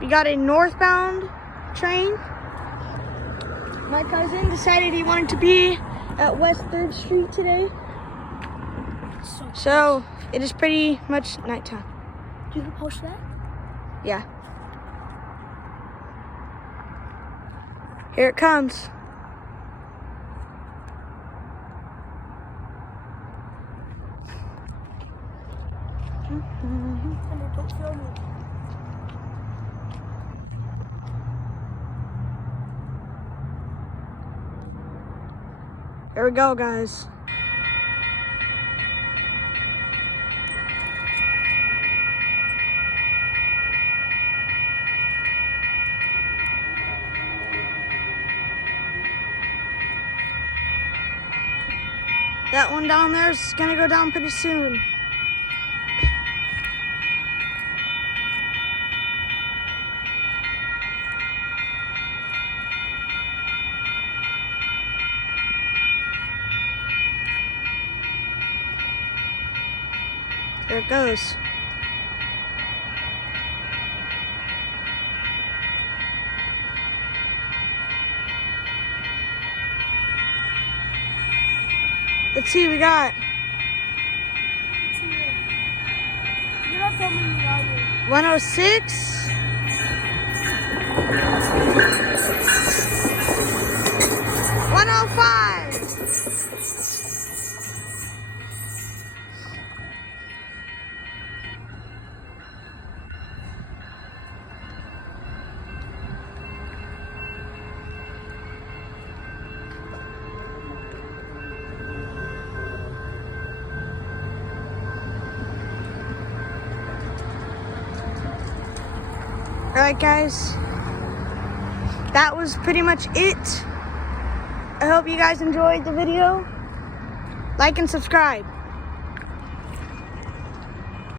We got a northbound train. My cousin decided he wanted to be at West 3rd Street today. So it is pretty much nighttime. Do you post that? Yeah. Here it comes. Don't film me. Here we go, guys. That one down there is gonna go down pretty soon. There it goes. Let's see what we got. You're not filming me, are you? 106. 105. Alright guys, that was pretty much it. I hope you guys enjoyed the video. Like and subscribe.